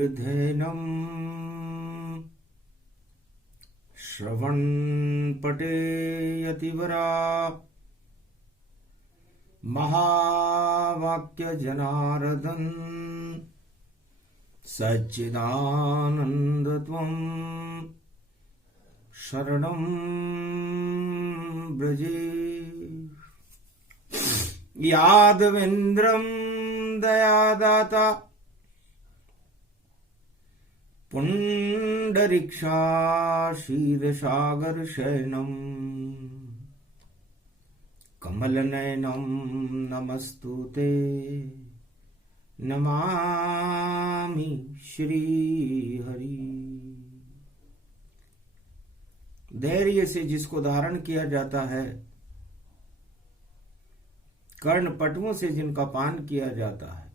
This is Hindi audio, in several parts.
धैर्यधैर्यधैनम् श्रवणपटे यतिवरा महावाक्यजनार्दन सच्चिदानन्दत्वं शरणं व्रजे। यादवेन्द्रं दयादाता पुण्डरीक्षाशीर्षसागरशयनं कमलनयनं नमस्तुते नमामि श्रीहरि। धैर्य से जिसको धारण किया जाता है, कर्णपटुओं से जिनका पान किया जाता है,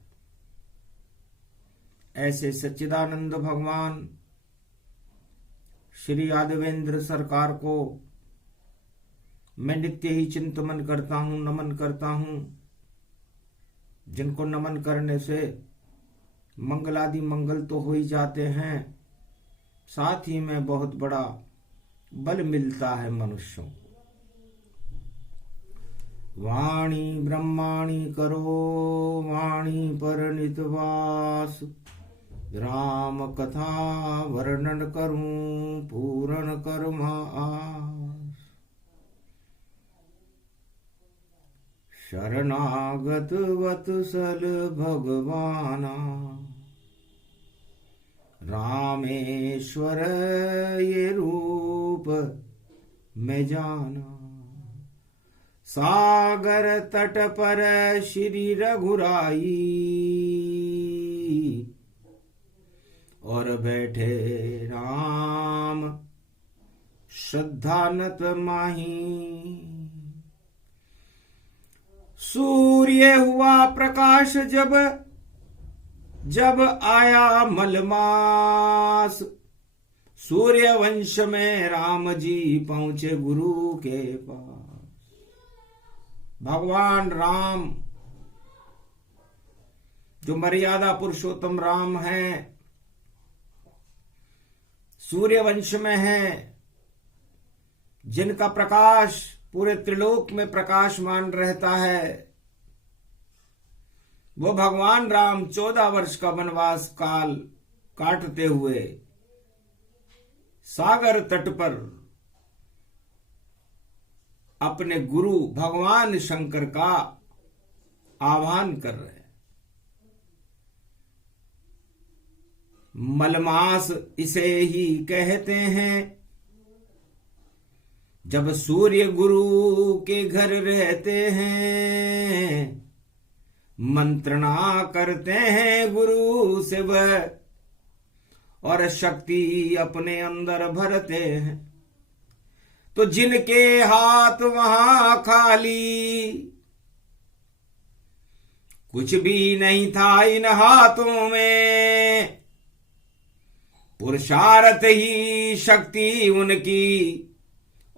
ऐसे सच्चिदानंद भगवान श्री यादवेंद्र सरकार को मैं नित्य ही चिंतन करता हूं, नमन करता हूं, जिनको नमन करने से मंगलादि मंगल तो हो ही जाते हैं, साथ ही में बहुत बड़ा बल मिलता है मनुष्यों को। वाणी ब्रह्माणी करो वाणी पर नितवास, राम कथा वर्णन करूं पूर्ण कर्मा आस। शरणागत वत्सल भगवाना, रामेश्वर ये रूप मैं जाना। सागर तट पर श्री रघुराई, और बैठे राम श्रद्धानत माही। सूर्य हुआ प्रकाश जब जब आया मलमास, सूर्य वंश में राम जी पहुंचे गुरु के पास। भगवान राम जो मर्यादा पुरुषोत्तम राम हैं, सूर्य वंश में हैं, जिनका प्रकाश पूरे त्रिलोक में प्रकाशमान रहता है, वो भगवान राम 14 वर्ष का वनवास काल काटते हुए सागर तट पर अपने गुरु भगवान शंकर का आह्वान कर रहे हैं। मलमास इसे ही कहते हैं, जब सूर्य गुरु के घर रहते हैं, मंत्रणा करते हैं गुरु से वह, और शक्ति अपने अंदर भरते हैं। तो जिनके हाथ वहां खाली, कुछ भी नहीं था इन हाथों में, पुरुषार्थ ही शक्ति उनकी,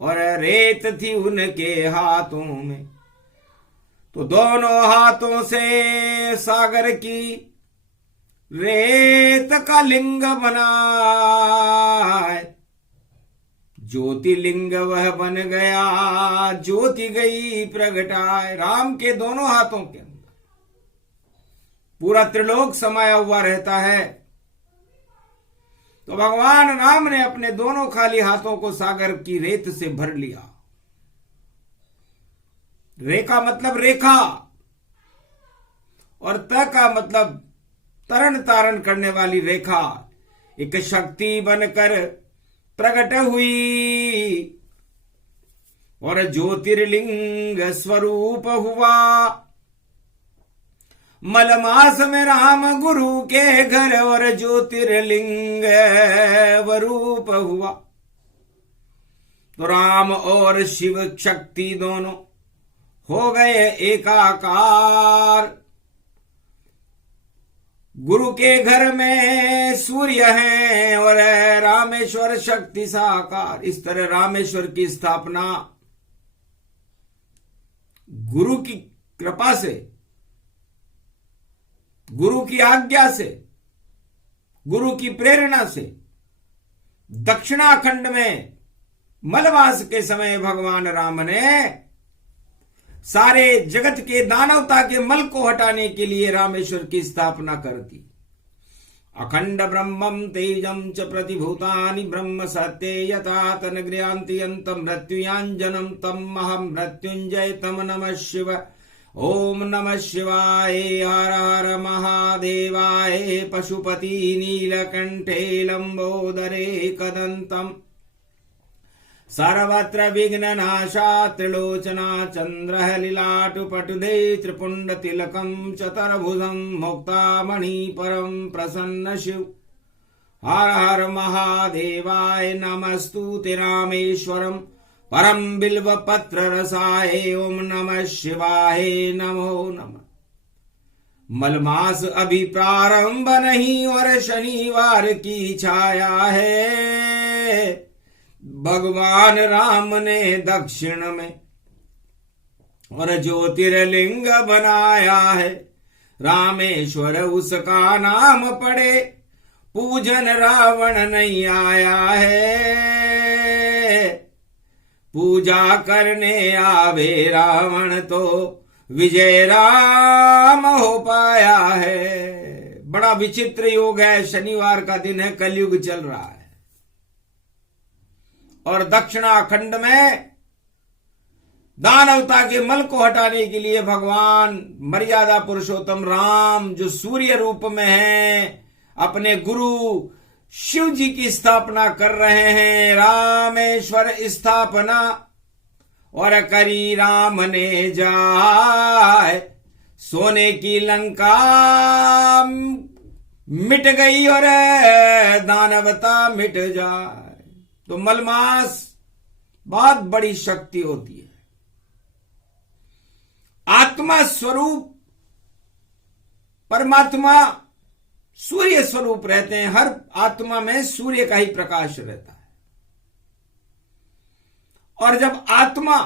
और रेत थी उनके हाथों में। तो दोनों हाथों से सागर की रेत का लिंग बनाए, ज्योतिलिंग वह बन गया, ज्योति गई प्रगटाए। राम के दोनों हाथों के अंदर पूरा त्रिलोक समाया हुआ रहता है। तो भगवान राम ने अपने दोनों खाली हाथों को सागर की रेत से भर लिया। रेखा मतलब रेखा, और त का मतलब तरण तारण करने वाली रेखा। एक शक्ति बनकर प्रकट हुई, और ज्योतिर्लिंग स्वरूप हुआ। मलमास में राम गुरु के घर, और ज्योतिर्लिंग स्वरूप हुआ। तो राम और शिव शक्ति दोनों हो गए एकाकार। गुरु के घर में सूर्य है, और रामेश्वर शक्ति साकार। इस तरह रामेश्वर की स्थापना गुरु की कृपा से, गुरु की आज्ञा से, गुरु की प्रेरणा से दक्षिणाखंड में मलवास के समय भगवान राम ने सारे जगत के दानवता के मल को हटाने के लिए रामेश्वर की स्थापना कर दी। अखंड ब्रह्मम तेजम च प्रतिभूतानि ब्रह्म सत्ये यथा तनग्रयान्ति यन्तं मृत्युयांजनं तम अहं मृत्युंजय तम नमः शिव। ओम नमः शिवाय। हर हर महादेवाय। पशुपति नीलकंठे लंबोदरे कदंतम सर्वत्र विघ्ननाशा त्रिलोचना चंद्रः लीलाटुपटुदे त्रिपुंड तिलकं चतुर्भुजं मुक्तामणि परम प्रसन्न शिव। हर हर महादेवाय। नमस्तुते रामेश्वरम परम बिल्व पत्र रसाय। ओम नमः शिवाय। नमो नमः। मलमास अभी प्रारंभ नहीं और शनिवार की छाया है। भगवान राम ने दक्षिण में और ज्योतिर्लिंग बनाया है। रामेश्वर उसका नाम पड़े पूजन रावण नहीं आया है। पूजा करने आवे रावण तो विजय राम हो पाया है। बड़ा विचित्र योग है। शनिवार का दिन है। कलयुग चल रहा है और दक्षिणाखंड में दानवता के मल को हटाने के लिए भगवान मर्यादा पुरुषोत्तम राम जो सूर्य रूप में है अपने गुरु शिव जी की स्थापना कर रहे हैं। रामेश्वर स्थापना और करी राम ने जाए। सोने की लंका मिट गई और दानवता मिट जाए। तो मलमास बहुत बड़ी शक्ति होती है। आत्मा स्वरूप परमात्मा सूर्य स्वरूप रहते हैं। हर आत्मा में सूर्य का ही प्रकाश रहता है। और जब आत्मा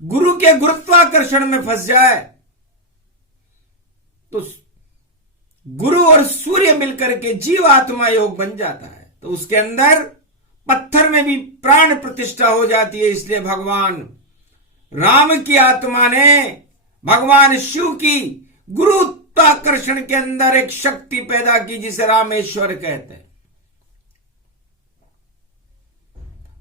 गुरु के गुरुत्वाकर्षण में फंस जाए तो गुरु और सूर्य मिलकर के जीव आत्मा योग बन जाता है। तो उसके अंदर पत्थर में भी प्राण प्रतिष्ठा हो जाती है। इसलिए भगवान राम की आत्मा ने भगवान शिव की गुरुत्वाकर्षण के अंदर एक शक्ति पैदा की जिसे रामेश्वर कहते हैं।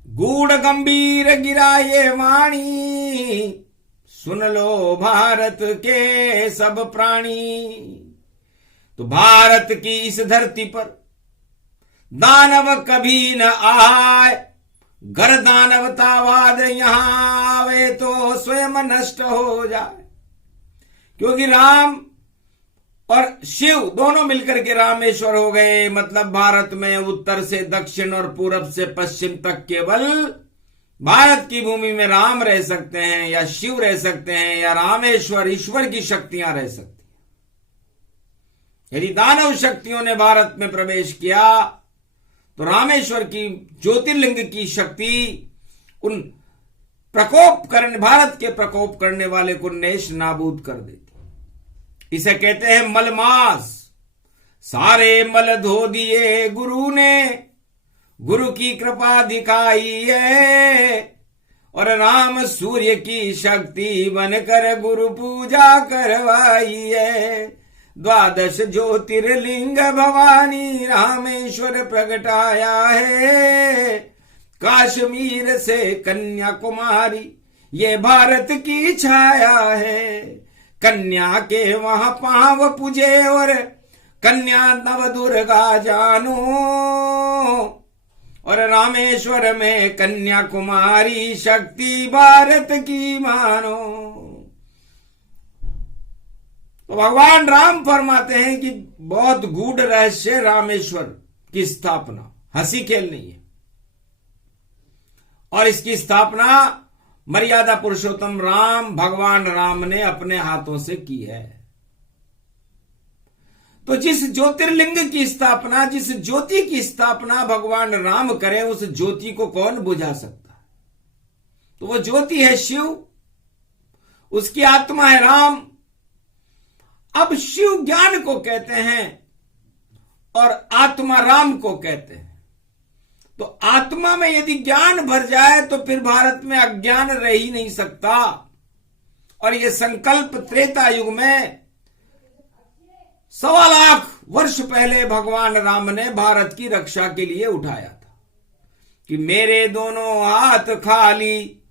गूढ़ गंभीर गिरा ये वाणी सुन लो भारत के सब प्राणी। तो भारत की इस धरती पर दानव कभी न आए। गर दानवतावाद यहां आवे तो स्वयं नष्ट हो जाए। क्योंकि राम और शिव दोनों मिलकर के रामेश्वर हो गए। मतलब भारत में उत्तर से दक्षिण और पूरब से पश्चिम तक केवल भारत की भूमि में राम रह सकते हैं या शिव रह सकते हैं या रामेश्वर ईश्वर की शक्तियां रह सकती हैं। यदि दानव शक्तियों ने भारत में प्रवेश किया तो रामेश्वर की ज्योतिर्लिंग की शक्ति उन भारत के प्रकोप करने वाले को नेश नाबूद कर देती। इसे कहते हैं मलमास। सारे मल धो दिए गुरु ने, गुरु की कृपा दिखाई है। और राम सूर्य की शक्ति बनकर गुरु पूजा करवाई है। द्वादश ज्योतिर्लिंग भवानी रामेश्वर प्रगटाया है। कश्मीर से कन्याकुमारी ये भारत की छाया है। कन्या के वहां पांव पूजे और कन्या नव दुर्गा जानो। और रामेश्वर में कन्याकुमारी शक्ति भारत की मानो। तो भगवान राम फरमाते हैं कि बहुत गूढ़ रहस्य रामेश्वर की स्थापना, हंसी खेल नहीं है। और इसकी स्थापना मर्यादा पुरुषोत्तम राम भगवान राम ने अपने हाथों से की है। तो जिस ज्योतिर्लिंग की स्थापना, जिस ज्योति की स्थापना भगवान राम करें, उस ज्योति को कौन बुझा सकता है? तो वो ज्योति है शिव, उसकी आत्मा है राम। अब शिव ज्ञान को कहते हैं और आत्मा राम को कहते हैं। तो आत्मा में यदि ज्ञान भर जाए तो फिर भारत में अज्ञान रह ही नहीं सकता। और यह संकल्प त्रेता युग में 1.25 लाख वर्ष पहले भगवान राम ने भारत की रक्षा के लिए उठाया था कि मेरे दोनों हाथ खाली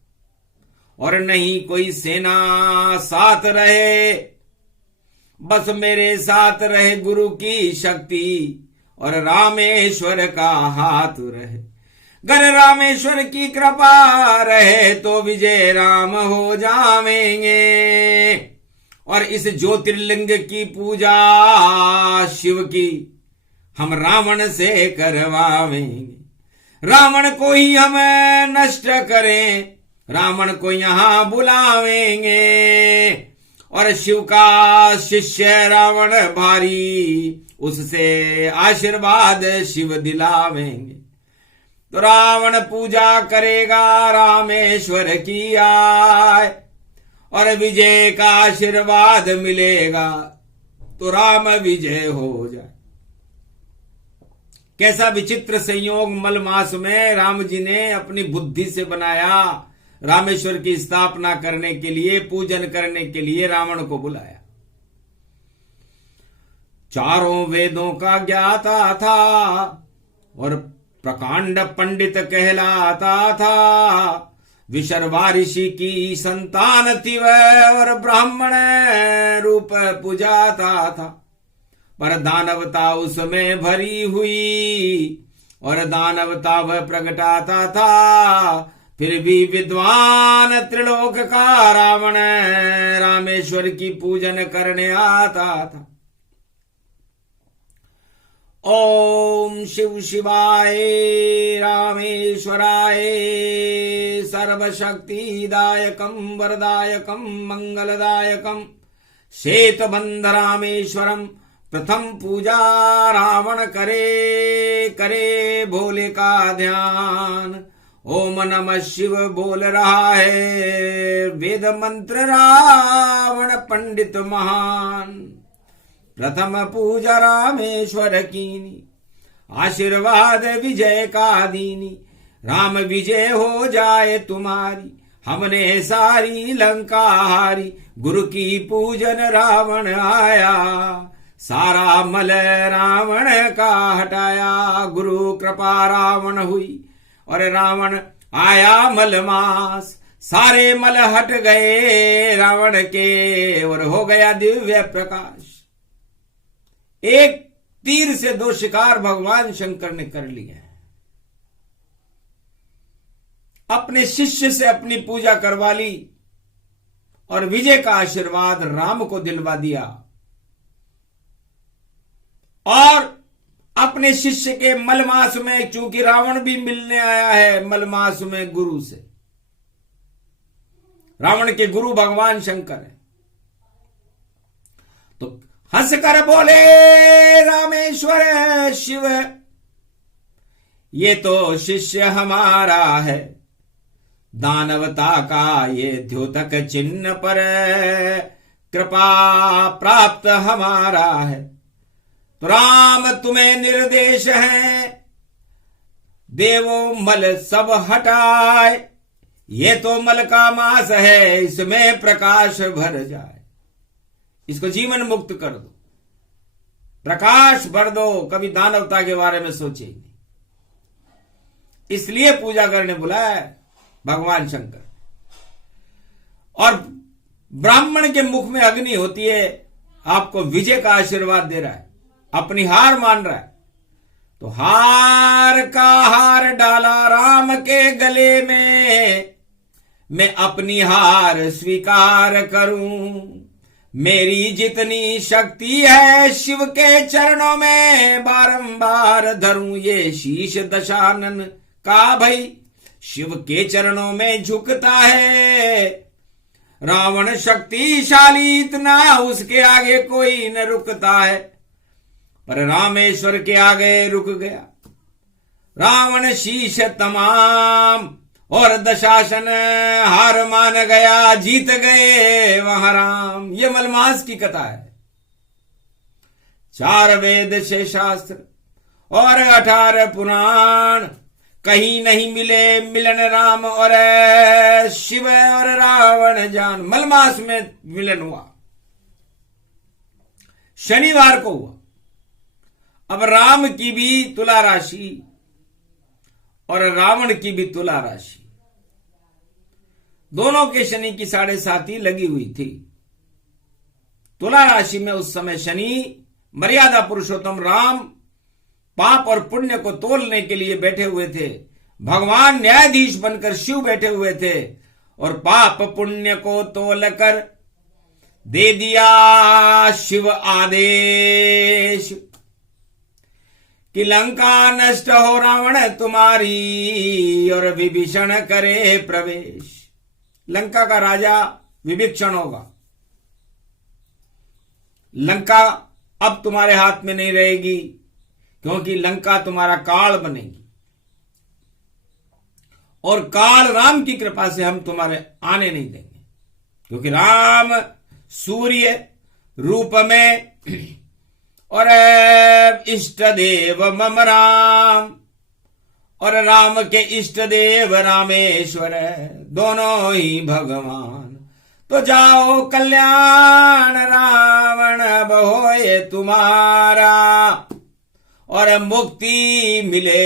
और नहीं कोई सेना साथ रहे, बस मेरे साथ रहे गुरु की शक्ति और रामेश्वर का हाथ रहे। गर रामेश्वर की कृपा रहे तो विजय राम हो जावेंगे। और इस ज्योतिर्लिंग की पूजा शिव की हम रावण से करवावेंगे। रावण को ही हम नष्ट करें, रावण को यहां बुलावेंगे। और शिव का शिष्य रावण भारी, उससे आशीर्वाद शिव दिलावेंगे। तो रावण पूजा करेगा रामेश्वर की आय और विजय का आशीर्वाद मिलेगा तो राम विजय हो जाए। कैसा विचित्र संयोग मल मास में राम जी ने अपनी बुद्धि से बनाया। रामेश्वर की स्थापना करने के लिए, पूजन करने के लिए रावण को बुलाया। चारों वेदों का ज्ञाता था और प्रकांड पंडित कहलाता था। विशर्वा ऋषि की संतान थी वह और ब्राह्मण रूप पूजाता था। पर दानवता उसमें भरी हुई और दानवता वह प्रगटाता था। फिर भी विद्वान त्रिलोक का रावण रामेश्वर की पूजन करने आता था। ओम शिव शिवाय रामेश्वराय सर्वशक्तिदायकं वरदायकं मंगलदायकं श्वेतबंध रामेश्वरम। प्रथम पूजा रावण करे, करे भोले का ध्यान। ओम नमः शिव बोल रहा है वेद मंत्र रावण पंडित महान। प्रथम पूजा रामेश्वर कीनी, आशीर्वाद विजय का दीनी। राम विजय हो जाए तुम्हारी, हमने सारी लंका हारी। गुरु की पूजन रावण आया, सारा मल रावण का हटाया। गुरु कृपा रावण हुई और रावण आया मलमास। सारे मल हट गए रावण के और हो गया दिव्य प्रकाश। एक तीर से 2 शिकार भगवान शंकर ने कर लिया। अपने शिष्य से अपनी पूजा करवा ली और विजय का आशीर्वाद राम को दिलवा दिया। और अपने शिष्य के मलमास में, चूंकि रावण भी मिलने आया है मलमास में गुरु से, रावण के गुरु भगवान शंकर है, तो हंसकर बोले रामेश्वर शिव, ये तो शिष्य हमारा है। दानवता का ये द्योतक चिन्ह पर कृपा प्राप्त हमारा है। तो राम तुम्हें निर्देश है, देवो मल सब हटाए। ये तो मल का मास है, इसमें प्रकाश भर जाए। इसको जीवन मुक्त कर दो, प्रकाश भर दो। कभी दानवता के बारे में सोचे ही नहीं। इसलिए पूजा करने बुलाया भगवान शंकर। और ब्राह्मण के मुख में अग्नि होती है, आपको विजय का आशीर्वाद दे रहा है, अपनी हार मान रहा है। तो हार का हार डाला राम के गले में, मैं अपनी हार स्वीकार करूं। मेरी जितनी शक्ति है शिव के चरणों में बारंबार धरूं। ये शीश दशानन का भई शिव के चरणों में झुकता है। रावण शक्तिशाली इतना, उसके आगे कोई न रुकता है। पर रामेश्वर के आगे रुक गया रावण शीश तमाम, और दशासन हार मान गया, जीत गए वहां राम। ये मलमास की कथा है। 4 वेद 6 शास्त्र और 18 पुराण, कहीं नहीं मिले मिलन राम और शिव और रावण जान। मलमास में मिलन हुआ, शनिवार को हुआ। अब राम की भी तुला राशि और रावण की भी तुला राशि, दोनों के शनि की 7.5 लगी हुई थी। तुला राशि में उस समय शनि मर्यादा पुरुषोत्तम राम पाप और पुण्य को तोलने के लिए बैठे हुए थे। भगवान न्यायाधीश बनकर शिव बैठे हुए थे और पाप पुण्य को तोल कर दे दिया शिव आदेश कि लंका नष्ट हो रावण तुम्हारी और विभीषण करे प्रवेश। लंका का राजा विभीषण होगा। लंका अब तुम्हारे हाथ में नहीं रहेगी, क्योंकि लंका तुम्हारा काल बनेगी और काल राम की कृपा से हम तुम्हारे आने नहीं देंगे, क्योंकि राम सूर्य रूप में और इष्ट देव मम राम और राम के इष्ट देव रामेश्वर, दोनों ही भगवान। तो जाओ कल्याण रावण अब होए तुम्हारा और मुक्ति मिले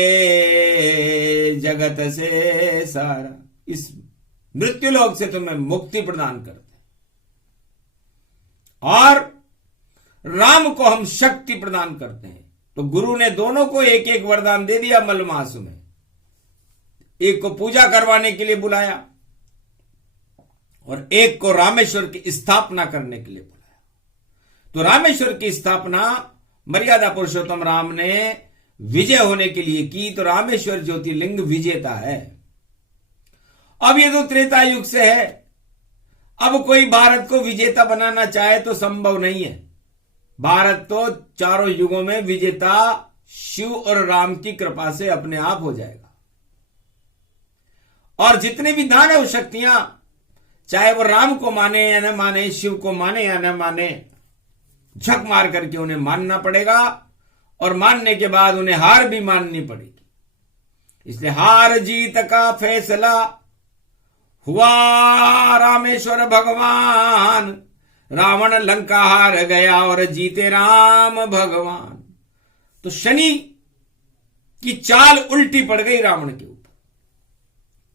जगत से सारा। इस मृत्युलोक से तुम्हें मुक्ति प्रदान करते और राम को हम शक्ति प्रदान करते हैं। तो गुरु ने दोनों को एक एक वरदान दे दिया मलमास में। एक को पूजा करवाने के लिए बुलाया और एक को रामेश्वर की स्थापना करने के लिए बुलाया। तो रामेश्वर की स्थापना मर्यादा पुरुषोत्तम राम ने विजय होने के लिए की। तो रामेश्वर ज्योतिर्लिंग विजेता है। अब ये तो त्रेता युग से है। अब कोई भारत को विजेता बनाना चाहे तो संभव नहीं है। भारत तो चारों युगों में विजेता शिव और राम की कृपा से अपने आप हो जाएगा। और जितने भी दानव शक्तियां, चाहे वो राम को माने या न माने, शिव को माने या न माने, झक मार करके उन्हें मानना पड़ेगा और मानने के बाद उन्हें हार भी माननी पड़ेगी। इसलिए हार जीत का फैसला हुआ रामेश्वर भगवान। रावण लंका हार गया और जीते राम भगवान। तो शनि की चाल उल्टी पड़ गई रावण के ऊपर।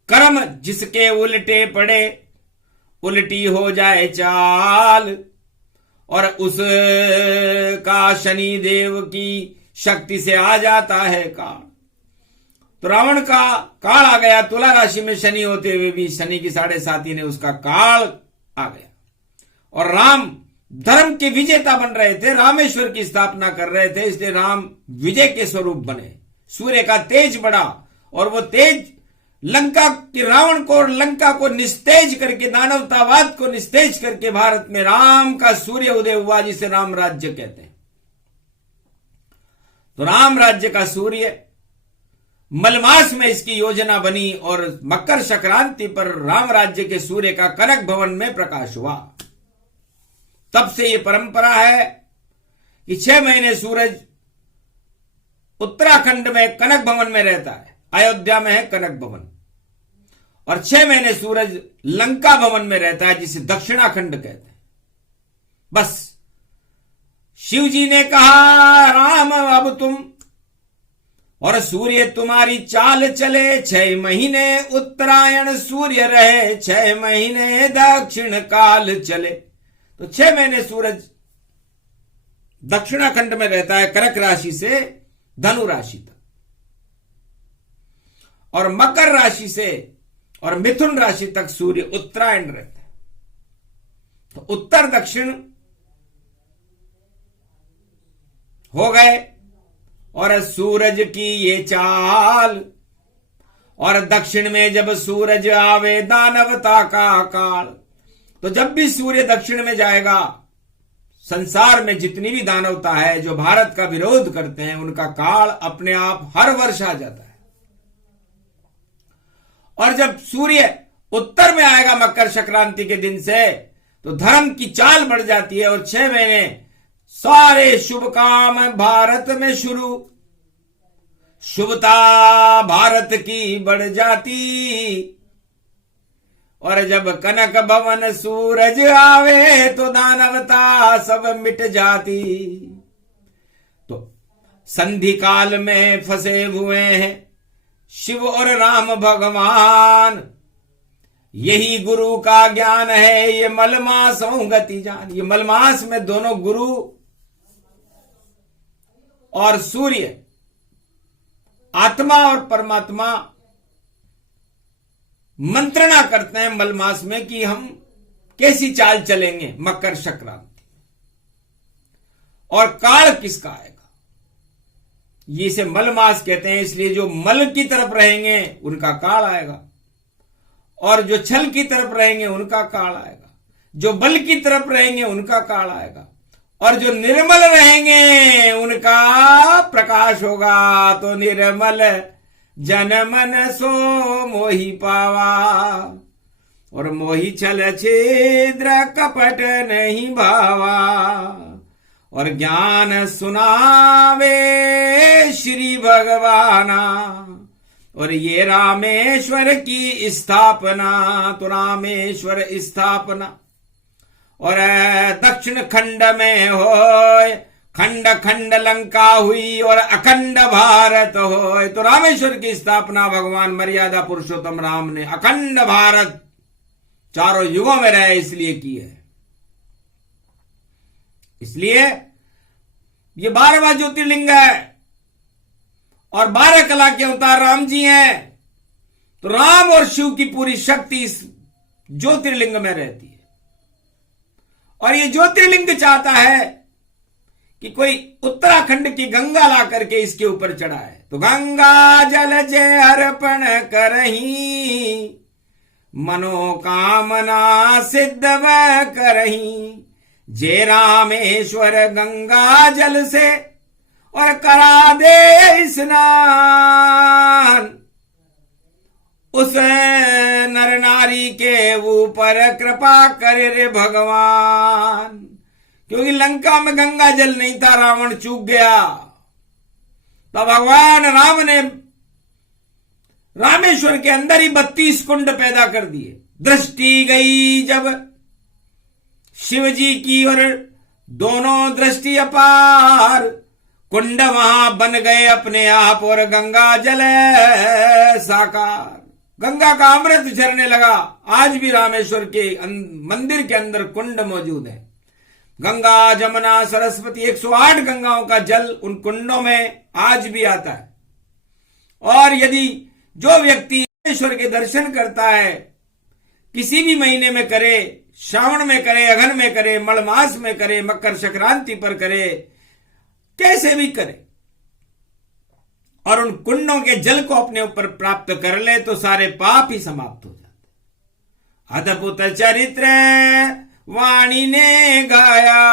कर्म जिसके उल्टे पड़े उल्टी हो जाए चाल और उसका शनि देव की शक्ति से आ जाता है काल। तो रावण का काल आ गया। तुला राशि में शनि होते हुए भी शनि की 7.5 ने उसका काल आ गया और राम धर्म के विजेता बन रहे थे, रामेश्वर की स्थापना कर रहे थे। इसलिए राम विजय के स्वरूप बने। सूर्य का तेज बढ़ा और वो तेज लंका के रावण को और लंका को निस्तेज करके, दानवतावाद को निस्तेज करके भारत में राम का सूर्य उदय हुआ, जिसे राम राज्य कहते हैं। तो राम राज्य का सूर्य मलमास में इसकी योजना बनी और मकर संक्रांति पर राम राज्य के सूर्य का कनक भवन में प्रकाश हुआ। तब से यह परंपरा है कि 6 महीने सूरज उत्तराखंड में कनक भवन में रहता है। अयोध्या में है कनक भवन। और 6 महीने सूरज लंका भवन में रहता है, जिसे दक्षिणाखंड कहते हैं। बस शिव जी ने कहा, राम अब तुम और सूर्य तुम्हारी चाल चले। 6 महीने उत्तरायण सूर्य रहे, 6 महीने दक्षिण काल चले। तो 6 महीने सूरज दक्षिणाखंड में रहता है, कर्क राशि से धनु राशि तक। और मकर राशि से और मिथुन राशि तक सूर्य उत्तरायण रहता है। तो उत्तर दक्षिण हो गए और सूरज की ये चाल। और दक्षिण में जब सूरज आवे दानवता का काल। तो जब भी सूर्य दक्षिण में जाएगा, संसार में जितनी भी दानवता है जो भारत का विरोध करते हैं, उनका काल अपने आप हर वर्ष आ जाता है। और जब सूर्य उत्तर में आएगा मकर संक्रांति के दिन से, तो धर्म की चाल बढ़ जाती है और 6 महीने सारे शुभ काम भारत में शुरू। शुभता भारत की बढ़ जाती, और जब कनक भवन सूरज आवे तो दानवता सब मिट जाती। तो संधि काल में फंसे हुए हैं शिव और राम भगवान, यही गुरु का ज्ञान है ये मलमासों गति जान। ये मलमास में दोनों गुरु और सूर्य, आत्मा और परमात्मा मंत्रणा करते हैं मलमास में कि हम कैसी चाल चलेंगे मकर संक्रांति, और काल किसका आएगा ये इसे मलमास कहते हैं। इसलिए जो मल की तरफ रहेंगे उनका काल आएगा, और जो छल की तरफ रहेंगे उनका काल आएगा, जो बल की तरफ रहेंगे उनका काल आएगा, और जो निर्मल रहेंगे उनका प्रकाश होगा। तो निर्मल जन मन सो मोहि पावा, और मोहि छल छिद्र कपट नहीं भावा, और ज्ञान सुनावे श्री भगवाना, और ये रामेश्वर की स्थापना। तो रामेश्वर स्थापना और दक्षिण खंड में होय, खंड खंड लंका हुई और अखंड भारत होय। तो रामेश्वर की स्थापना भगवान मर्यादा पुरुषोत्तम राम ने अखंड भारत चारों युगों में रहे इसलिए की है। इसलिए ये 12वां ज्योतिर्लिंग है, और 12 कला के अवतार राम जी हैं। तो राम और शिव की पूरी शक्ति इस ज्योतिर्लिंग में रहती है, और ये ज्योतिर्लिंग चाहता है कि कोई उत्तराखंड की गंगा ला करके इसके ऊपर चढ़ाए। तो गंगा जल जय अर्पण करही, मनोकामना सिद्ध वह करही। जे रामेश्वर गंगा जल से और करा दे स्नान, उस नर नारी के ऊपर कृपा करे रे भगवान। क्योंकि लंका में गंगा जल नहीं था, रावण चूक गया, तो भगवान राम ने रामेश्वर के अंदर ही 32 कुंड पैदा कर दिए। दृष्टि गई जब शिव जी की और दोनों दृष्टि अपार, कुंड वहां बन गए अपने आप और गंगा जल साकार। गंगा का अमृत झरने लगा। आज भी रामेश्वर के मंदिर के अंदर कुंड मौजूद है। गंगा जमुना सरस्वती 108 गंगाओं का जल उन कुंडों में आज भी आता है। और यदि जो व्यक्ति रामेश्वर के दर्शन करता है, किसी भी महीने में करे, श्रावण में करे, अघन में करे, मलमास में करे, मकर संक्रांति पर करे, कैसे भी करे, और उन कुंडों के जल को अपने ऊपर प्राप्त कर ले तो सारे पाप ही समाप्त हो जाते। अद्भुत चरित्र वाणी ने गाया,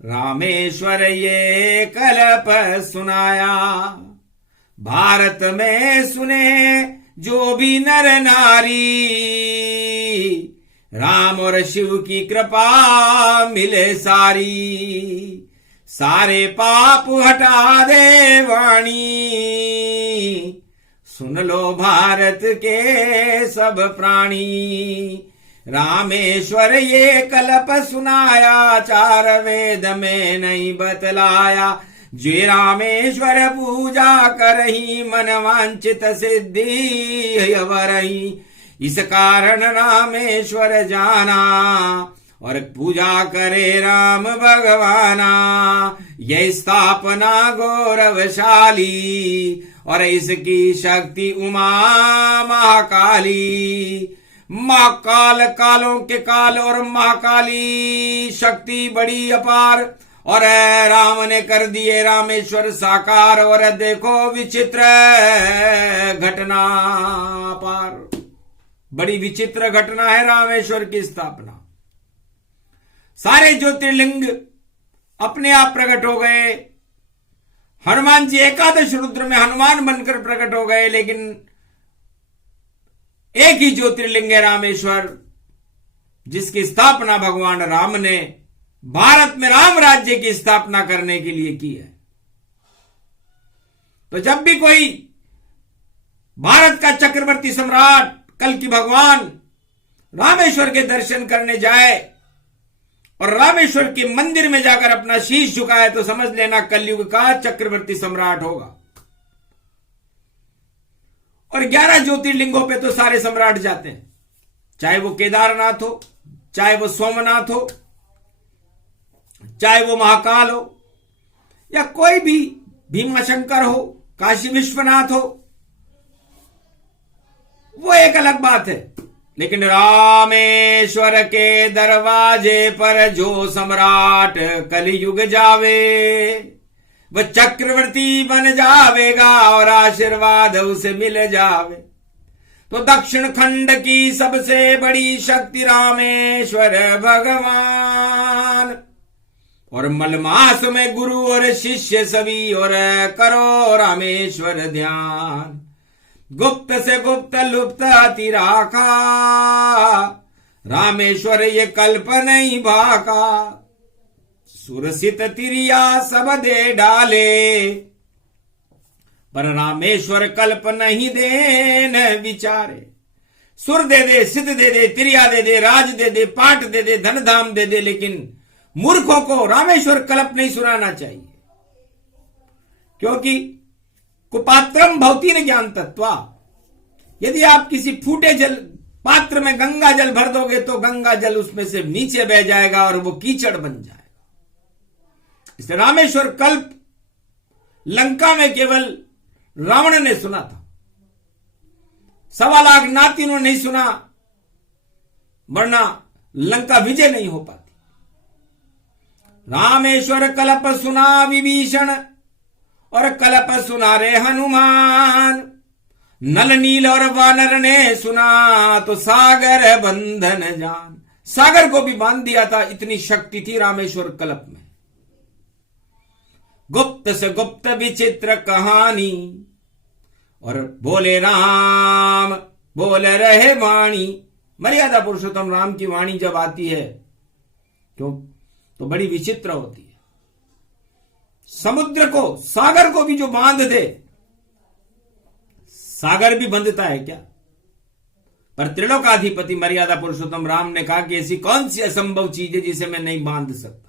रामेश्वर ये कल्प सुनाया। भारत में सुने जो भी नर नारी, राम और शिव की कृपा मिले सारी। सारे पाप हटा दे वाणी, सुन लो भारत के सब प्राणी। रामेश्वर ये कल्प सुनाया, 4 वेद में नहीं बतलाया। जे रामेश्वर पूजा करही, मन वांछित सिद्धि अवरही। इस कारण रामेश्वर जाना, और पूजा करे राम भगवाना। यह स्थापना गौरवशाली, और इसकी शक्ति उमा महाकाली। महाकाल कालों के काल और महाकाली शक्ति बड़ी अपार, और राम ने कर दिए रामेश्वर साकार। और देखो विचित्र घटना पार, बड़ी विचित्र घटना है रामेश्वर की स्थापना। सारे ज्योतिर्लिंग अपने आप प्रकट हो गए। हनुमान जी एकादश रुद्र में हनुमान बनकर प्रकट हो गए, लेकिन एक ही ज्योतिर्लिंग है रामेश्वर, जिसकी स्थापना भगवान राम ने भारत में राम राज्य की स्थापना करने के लिए की है। तो जब भी कोई भारत का चक्रवर्ती सम्राट कल की भगवान रामेश्वर के दर्शन करने जाए और रामेश्वर के मंदिर में जाकर अपना शीश झुकाए तो समझ लेना कलयुग का चक्रवर्ती सम्राट होगा। और 11 ज्योतिर्लिंगों पे तो सारे सम्राट जाते हैं, चाहे वो केदारनाथ हो, चाहे वो सोमनाथ हो, चाहे वो महाकाल हो, या कोई भी भीमाशंकर हो, काशी विश्वनाथ हो, वो एक अलग बात है। लेकिन रामेश्वर के दरवाजे पर जो सम्राट कलयुग जावे वह चक्रवर्ती बन जावेगा और आशीर्वाद उसे मिल जावे। तो दक्षिण खंड की सबसे बड़ी शक्ति रामेश्वर भगवान, और मलमास में गुरु और शिष्य सभी और करो रामेश्वर ध्यान। गुप्त से गुप्त लुप्त अति राखा, रामेश्वर ये कल्प नहीं भाका। सुरसित तिरिया सब दे डाले, पर रामेश्वर कल्प नहीं देन विचारे। सुर दे दे, सिद्ध दे दे, तिरिया दे दे, राज दे दे, पाठ दे दे, धन धाम दे दे, लेकिन मूर्खों को रामेश्वर कल्प नहीं सुनाना चाहिए। क्योंकि कुपात्रम भवती न ज्ञान तत्वा, यदि आप किसी फूटे जल पात्र में गंगा जल भर दोगे तो गंगा जल उसमें से नीचे बह जाएगा और वो कीचड़ बन जाएगा। इसलिए रामेश्वर कल्प लंका में केवल रावण ने सुना था, 1.25 लाख नातिनों नहीं सुना, वरना लंका विजय नहीं हो पाती। रामेश्वर कल्प सुना विभीषण और कल्प सुना रे हनुमान। नल नील और वानर ने सुना तो सागर बंधन जान। सागर को भी बांध दिया था, इतनी शक्ति थी रामेश्वर कल्प में। गुप्त से गुप्त विचित्र कहानी, और बोले राम बोल रहे वाणी। मर्यादा पुरुषोत्तम राम की वाणी जब आती है क्यों तो बड़ी विचित्र होती है। समुद्र को, सागर को भी जो बांध दे, सागर भी बंधता है क्या? पर त्रिलोकाधिपति मर्यादा पुरुषोत्तम राम ने कहा कि ऐसी कौन सी असंभव चीज है जिसे मैं नहीं बांध सकता।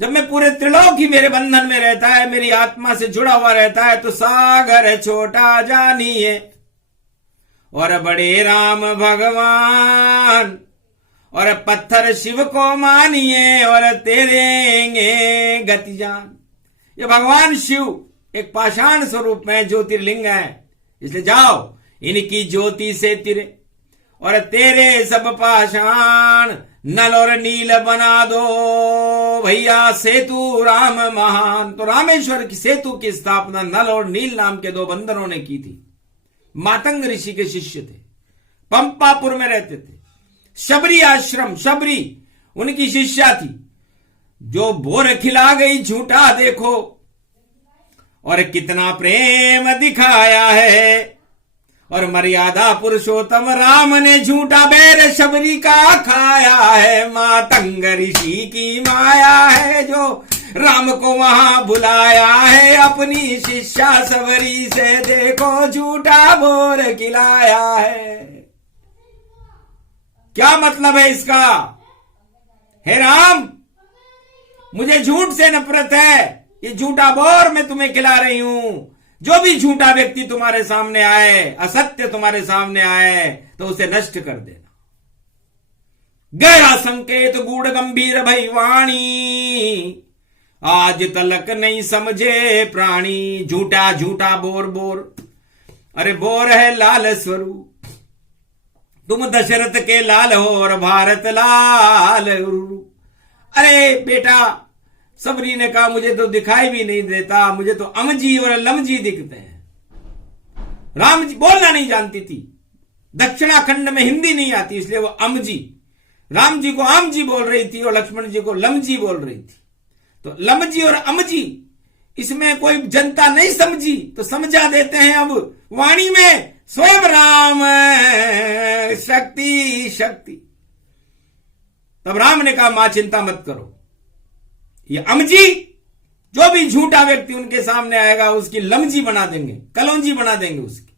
जब मैं पूरे त्रिलोक ही मेरे बंधन में रहता है, मेरी आत्मा से जुड़ा हुआ रहता है, तो सागर छोटा जानिए और बड़े राम भगवान, और पत्थर शिव को मानिए और तेरेंगे गति जान। ये भगवान शिव एक पाषाण स्वरूप में ज्योतिर्लिंग है, इसलिए जाओ इनकी ज्योति से तिरे और तेरे सब पाषाण नल और नील बना दो भैया सेतु राम महान। तो रामेश्वर की सेतु की स्थापना नल और नील नाम के 2 बंदरों ने की थी। मातंग ऋषि के शिष्य थे, पंपापुर में रहते थे। शबरी आश्रम, शबरी उनकी शिष्या थी, जो बोर खिला गई झूठा देखो और कितना प्रेम दिखाया है। और मर्यादा पुरुषोत्तम राम ने झूठा बैर शबरी का खाया है। मातंग ऋषि की माया है जो राम को वहां बुलाया है। अपनी शिष्या शबरी से देखो झूठा बोर खिलाया है। क्या मतलब है इसका? हे राम, मुझे झूठ से नफरत है, ये झूठा बोर मैं तुम्हें खिला रही हूं। जो भी झूठा व्यक्ति तुम्हारे सामने आए, असत्य तुम्हारे सामने आए, तो उसे नष्ट कर देना। गहरा संकेत गूढ़ गंभीर भई वाणी, आज तलक नहीं समझे प्राणी। झूठा झूठा बोर बोर, अरे बोर है लाल स्वरूप। तुम दशरथ के लाल हो और भारत लाल। अरे बेटा, सबरी ने कहा मुझे तो दिखाई भी नहीं देता, मुझे तो अमजी और लमजी दिखते हैं। राम जी बोलना नहीं जानती थी, दक्षिणाखंड में हिंदी नहीं आती, इसलिए वो अमजी, राम जी को आमजी बोल रही थी और लक्ष्मण जी को लमजी बोल रही थी। तो लमजी और अमजी, इसमें कोई जनता नहीं समझी तो समझा देते हैं अब वाणी में स्वयं राम। शक्ति शक्ति। तब राम ने कहा मां चिंता मत करो, ये अमजी जो भी झूठा व्यक्ति उनके सामने आएगा उसकी लमजी बना देंगे, कलौंजी बना देंगे उसकी,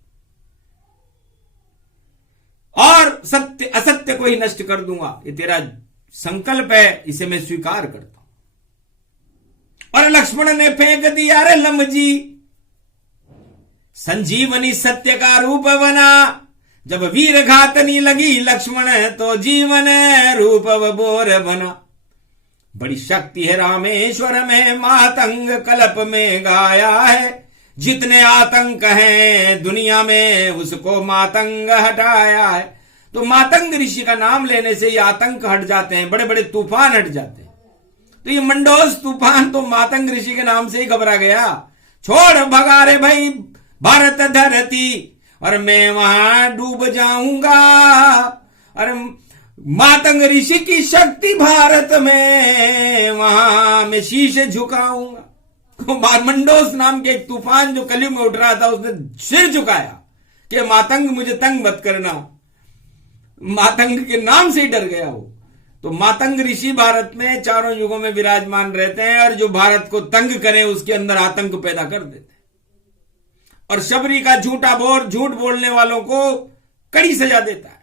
और सत्य असत्य को ही नष्ट कर दूंगा। ये तेरा संकल्प है, इसे मैं स्वीकार करता हूं। और लक्ष्मण ने फेंक दिया रे लमजी, संजीवनी सत्य का रूप बना। जब वीर घातनी लगी लक्ष्मण तो जीवन रूप बोर बना। बड़ी शक्ति है रामेश्वर में, मातंग कल्प में गाया है। जितने आतंक हैं दुनिया में उसको मातंग हटाया है। तो मातंग ऋषि का नाम लेने से ये आतंक हट जाते हैं, बड़े बड़े तूफान हट जाते हैं। तो ये मंडोस तूफान तो मातंग ऋषि के नाम से ही घबरा गया। छोड़ भगा रे भाई भारत धरती, और मैं वहां डूब जाऊंगा। और मातंग ऋषि की शक्ति भारत में, वहां मैं शीश झुकाऊंगा। मंडोस नाम के एक तूफान जो कलयुग में उठ रहा था उसने सिर झुकाया कि मातंग मुझे तंग मत करना। मातंग के नाम से ही डर गया वो। तो मातंग ऋषि भारत में चारों युगों में विराजमान रहते हैं, और जो भारत को तंग करे उसके अंदर आतंक पैदा कर देते हैं। और शबरी का झूठ बोलने वालों को कड़ी सजा देता है।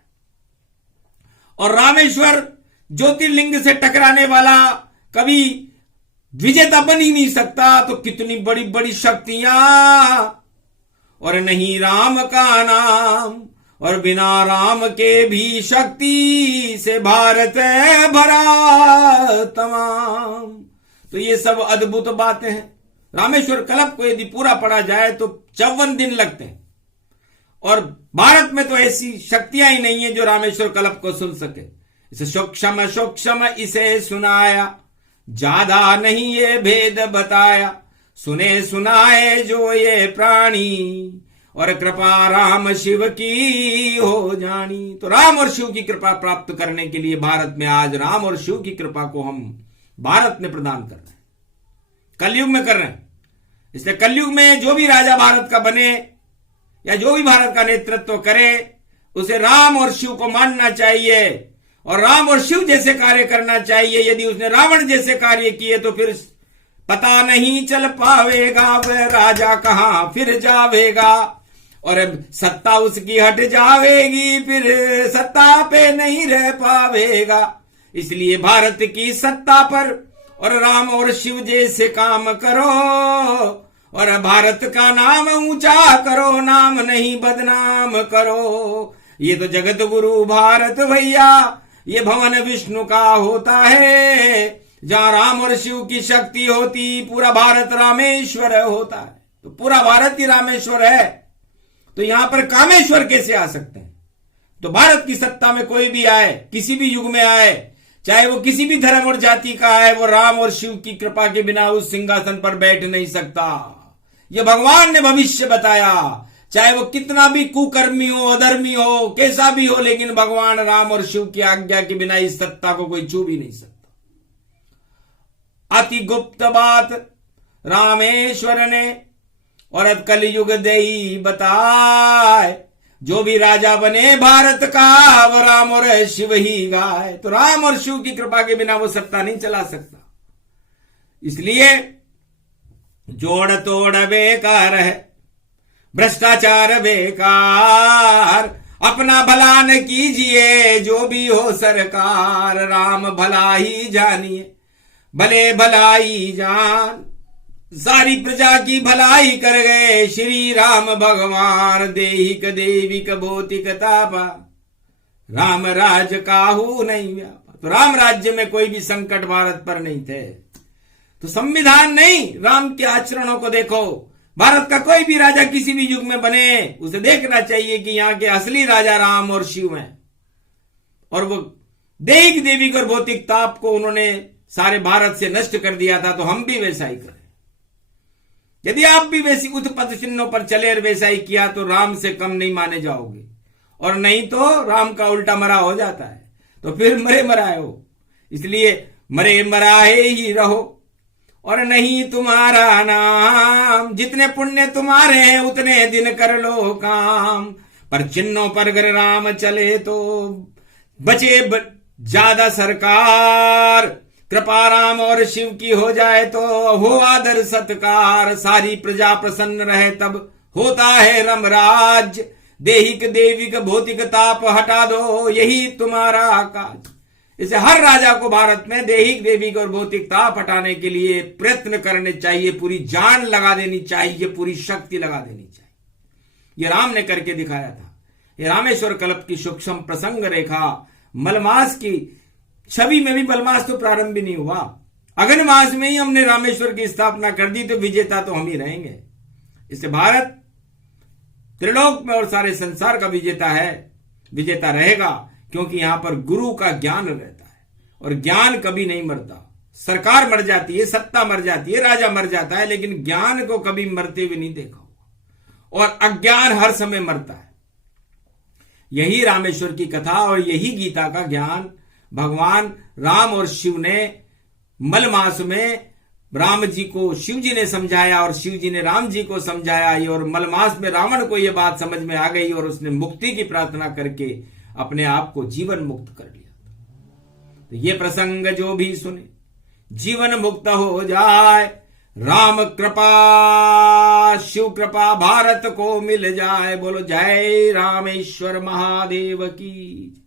और रामेश्वर ज्योतिर्लिंग से टकराने वाला कभी विजेता बन ही नहीं सकता। तो कितनी बड़ी बड़ी शक्तियां, और नहीं राम का नाम, और बिना राम के भी शक्ति से भारत है भरा तमाम। तो ये सब अद्भुत बातें हैं। रामेश्वर कल्प को यदि पूरा पढ़ा जाए तो 54 दिन लगते हैं, और भारत में तो ऐसी शक्तियां ही नहीं है जो रामेश्वर कल्प को सुन सके। इसे सूक्ष्म इसे सुनाया, ज्यादा नहीं ये भेद बताया। सुने सुनाए जो ये प्राणी, और कृपा राम शिव की हो जानी। तो राम और शिव की कृपा प्राप्त करने के लिए भारत में आज राम और शिव की कृपा को हम भारत में प्रदान कर रहे हैं, कलयुग में कर रहे हैं। इसलिए कलयुग में जो भी राजा भारत का बने या जो भी भारत का नेतृत्व करे, उसे राम और शिव को मानना चाहिए, और राम और शिव जैसे कार्य करना चाहिए। यदि उसने रावण जैसे कार्य किए तो फिर पता नहीं चल पावेगा वह राजा कहां फिर जावेगा, और सत्ता उसकी हट जावेगी, फिर सत्ता पे नहीं रह पावेगा। इसलिए भारत की सत्ता पर और राम और शिव जैसे काम करो, और भारत का नाम ऊंचा करो, नाम नहीं बदनाम करो। ये तो जगत गुरु भारत भैया, ये भवन विष्णु का होता है। जहां राम और शिव की शक्ति होती, पूरा भारत रामेश्वर होता है। तो पूरा भारत ही रामेश्वर है, तो यहां पर कामेश्वर कैसे आ सकते हैं? तो भारत की सत्ता में कोई भी आए, किसी भी युग में आए, चाहे वो किसी भी धर्म और जाति का है, वो राम और शिव की कृपा के बिना उस सिंहासन पर बैठ नहीं सकता। ये भगवान ने भविष्य बताया। चाहे वो कितना भी कुकर्मी हो, अधर्मी हो, कैसा भी हो, लेकिन भगवान राम और शिव की आज्ञा के बिना इस सत्ता को कोई छू भी नहीं सकता। अति गुप्त बात रामेश्वर ने और कलयुग देई बताए। जो भी राजा बने भारत का, वो राम और शिव ही गाए। तो राम और शिव की कृपा के बिना वो सत्ता नहीं चला सकता। इसलिए जोड़ तोड़ बेकार है, भ्रष्टाचार बेकार, अपना भला न कीजिए जो भी हो सरकार। राम भला ही जानिए, भले भलाई जान, सारी प्रजा की भलाई कर गए श्री राम भगवान। देहिक देविक भौतिक तापा, राम राज काहू नहीं व्यापा। तो राम राज्य में कोई भी संकट भारत पर नहीं थे। तो संविधान नहीं, राम के आचरणों को देखो। भारत का कोई भी राजा किसी भी युग में बने, उसे देखना चाहिए कि यहाँ के असली राजा राम और शिव हैं, और वो देहिक देविक और भौतिक ताप को उन्होंने सारे भारत से नष्ट कर दिया था। तो हम भी वैसा ही करें। यदि आप भी वैसी उत्पत्ति चिन्हों पर चले और वैसा ही किया तो राम से कम नहीं माने जाओगे, और नहीं तो राम का उल्टा मरा हो जाता है, तो फिर मरे मराए हो। इसलिए मरे मराए ही रहो, और नहीं तुम्हारा नाम। जितने पुण्य तुम्हारे हैं उतने दिन कर लो काम, पर चिन्हों पर अगर राम चले तो बचे ज्यादा सरकार। कृपा राम और शिव की हो जाए तो हो आदर सत्कार, सारी प्रजा प्रसन्न रहे तब होता है रमराज। देहिक देविक भौतिक ताप हटा दो, यही तुम्हारा काज। इसे हर राजा को भारत में देहिक देविक और भौतिक ताप हटाने के लिए प्रयत्न करने चाहिए, पूरी जान लगा देनी चाहिए, पूरी शक्ति लगा देनी चाहिए। यह राम ने करके दिखाया था। ये रामेश्वर कल्प की सूक्ष्म प्रसंग रेखा मलमास की छवि में भी मलमास तो प्रारंभ भी नहीं हुआ, अगन मास में ही हमने रामेश्वर की स्थापना कर दी, तो विजेता तो हम ही रहेंगे। इससे भारत त्रिलोक में और सारे संसार का विजेता है, विजेता रहेगा, क्योंकि यहां पर गुरु का ज्ञान रहता है और ज्ञान कभी नहीं मरता। सरकार मर जाती है, सत्ता मर जाती है, राजा मर जाता है, लेकिन ज्ञान को कभी मरते हुए नहीं देखा हुआ, और अज्ञान हर समय मरता है। यही रामेश्वर की कथा और यही गीता का ज्ञान भगवान राम और शिव ने मलमास में राम जी को शिव जी ने समझाया और शिव जी ने राम जी को समझाया, और मलमास में रावण को यह बात समझ में आ गई और उसने मुक्ति की प्रार्थना करके अपने आप को जीवन मुक्त कर लिया। तो ये प्रसंग जो भी सुने जीवन मुक्त हो जाए, राम कृपा शिव कृपा भारत को मिल जाए। बोलो जय रामेश्वर महादेव की,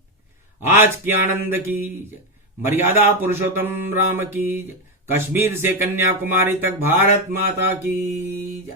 आज की आनंद की, मर्यादा पुरुषोत्तम राम की, कश्मीर से कन्याकुमारी तक भारत माता की।